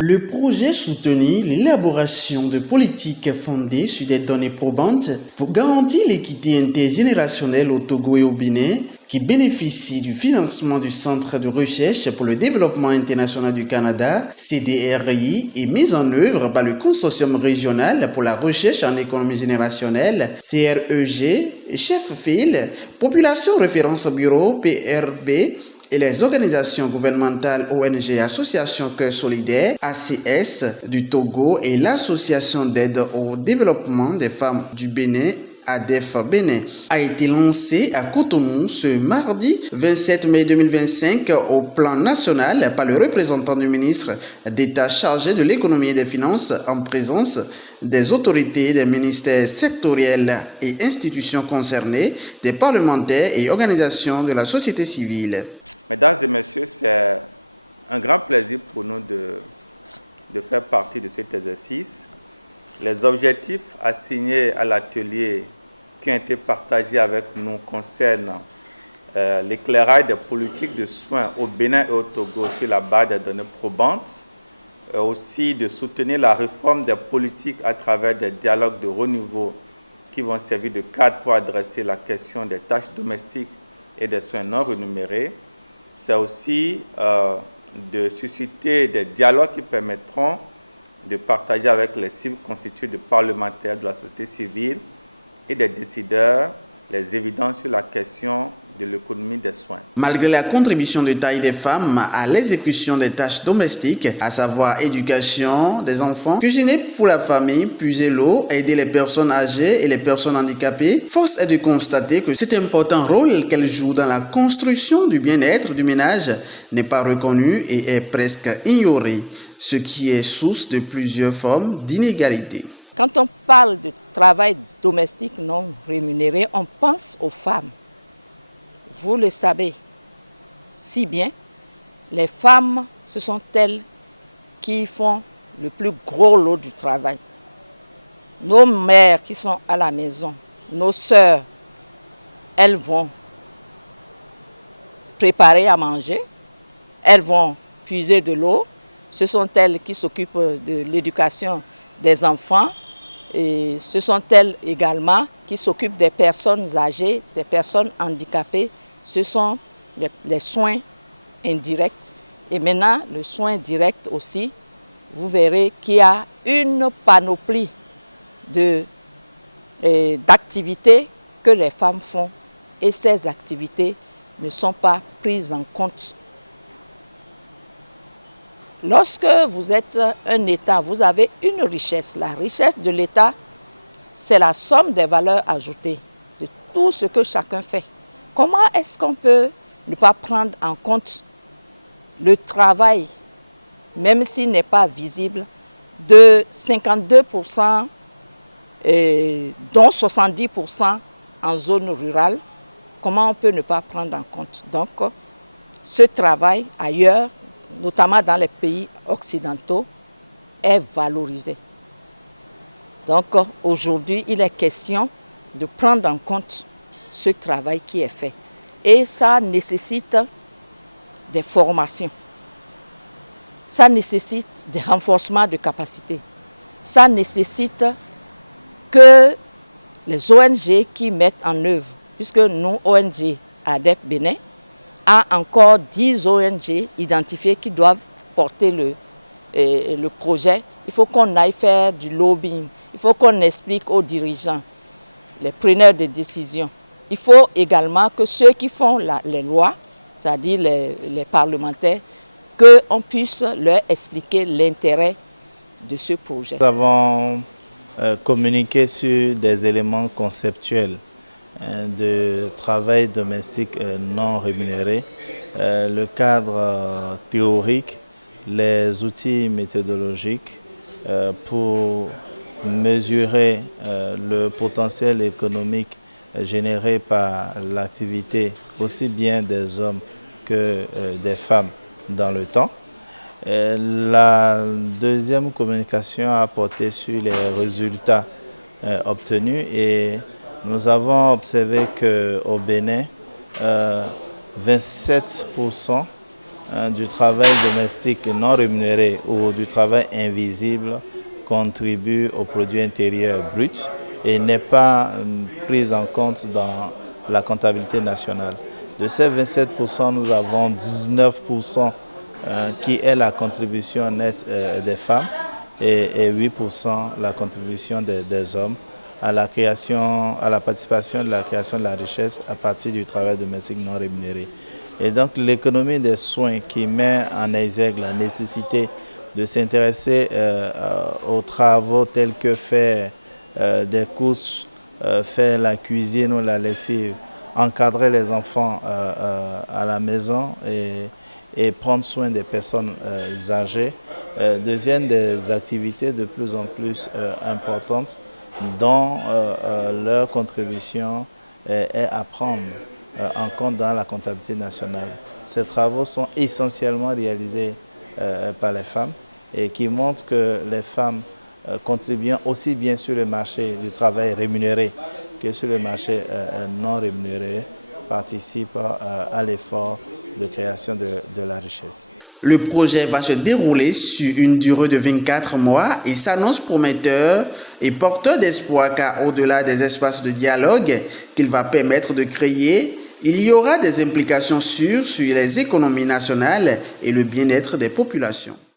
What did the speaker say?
Le projet soutenait l'élaboration de politiques fondées sur des données probantes pour garantir l'équité intergénérationnelle au Togo et au Bénin, qui bénéficie du financement du Centre de recherche pour le développement international du Canada, CDRI, et mise en œuvre par le Consortium régional pour la recherche en économie générationnelle, CREG, Chef Fil, Population Référence Bureau, PRB, et les organisations gouvernementales ONG Association Cœur Solidaire, ACS du Togo et l'Association d'aide au développement des femmes du Bénin, ADEF Bénin, a été lancé à Cotonou ce mardi 27 mai 2025 au plan national par le représentant du ministre d'État chargé de l'économie et des finances en présence des autorités, des ministères sectoriels et institutions concernées, des parlementaires et organisations de la société civile. Mesdames et messieurs, c'est un grand plaisir pour nous de faire partie de cet exercice. Les objectifs assignés à l'atelier qui ont été partagés avec nous concernent l'éclairage des politiques de soins au Bénin et au Togo sur la base des données probantes, aussi de soutenir la réforme des politiques à travers des dialogues de haut niveau qui vont servir de cadre pour adresser la question des tâches domestiques et des soins non rémunérés. C'est aussi de susciter des dialogues qui permettront de partager avec les cibles constituées de parlementaires de la société civile et des décideurs les évidences sur la question de l'économie des soins. Malgré la contribution de taille des femmes à l'exécution des tâches domestiques, à savoir éducation des enfants, cuisiner pour la famille, puiser l'eau, aider les personnes âgées et les personnes handicapées, force est de constater que cet important rôle qu'elles jouent dans la construction du bien-être du ménage n'est pas reconnu et est presque ignoré, ce qui est source de plusieurs formes d'inégalité. Quand on parle de travail domestique non rémunéré, on pense aux femmes. Vous le savez si bien, les femmes, ce sont elles qui font le plus gros lot du travail. Nos mères qui sont à la maison, nos sœurs, elles vont préparer à manger, elles vont puiser de l'eau. Ce sont elles qui s'occupent de l'éducation des enfants. Et ce sont elles également qui s'occupent des personnes âgées, des personnes handicapées. Ce sont les soins indirects. Et maintenant, le soin direct aussi, vous verrez qu'il y a une panoplie d'activités que les femmes font. Et ces activités ne sont pas prises en compte. Lorsque vous êtes un État, vous avez une richesse. La richesse de l'État, c'est la somme des valeurs ajoutées, de tout ce que chacun fait. Comment est-ce qu'on peut ne pas prendre en compte le travail, même s'il n'est pas visible, de 52%, dont 70% en zone rurale? Comment on peut ne pas prendre en compte? Donc, ce travail ailleurs, notamment dans les pays occidentaux, est valorisé. Donc aujourd'hui, il est question de prendre en compte ce travail qui est fait. Et ça nécessite des formations. Ça nécessite des renforcements de capacités. Ça nécessite que les ONG qui mettent en œuvre, puisque nous, ONG ADEF Bénin, a encore 10 ONG identifiées qui doivent porter le projet. Il faut qu'on aille faire du lobbying. Il faut qu'on explique aux dirigeants, les preneurs de décisions. Il faut également que ceux qui font les lois, c'est-à-dire les parlementaires, qu'on puisse leur expliquer l'intérêt de ce projet. Nous avons communiqué sur des éléments conceptuels de travail domestique non rémunéré, le cadre théorique, les outils méthodologiques pour mesurer le potentiel économique généré par l'activité aussi bien des hommes que des femmes dans le temps. La deuxième communication a porté sur les résultats obtenus et nous avons observé qu'au Bénin, 27% du travail domestique non rémunéré ou du travail invisible contribue au produit intérieur brut et n'est pas prise en compte dans la comptabilité nationale. De ces 27%, nous avons 19% qui est la contribution nette des femmes et 8% la contribution des hommes à la participation de la création de la richesse à partir du travail domestique non rémunéré. Et donc l'économie des soins qui met en exergue la nécessité de s'intéresser aux travaux tels que faire des courses, faire la cuisine ou la lessive, encadrer les enfants à la maison et prendre soin des personnes âgées deviennent des activités de plus en plus importantes dont leur contribution est à prendre en compte dans la comptabilité nationale. Ces travaux sont essentiellement réalisés par les femmes et qui montrent que les femmes contribuent aussi bien sur le marché du travail rémunéré que sur le marché non rémunéré, participent à l'effort de création de la richesse. Le projet va se dérouler sur une durée de 24 mois et s'annonce prometteur et porteur d'espoir car au-delà des espaces de dialogue qu'il va permettre de créer, il y aura des implications sûres sur les économies nationales et le bien-être des populations.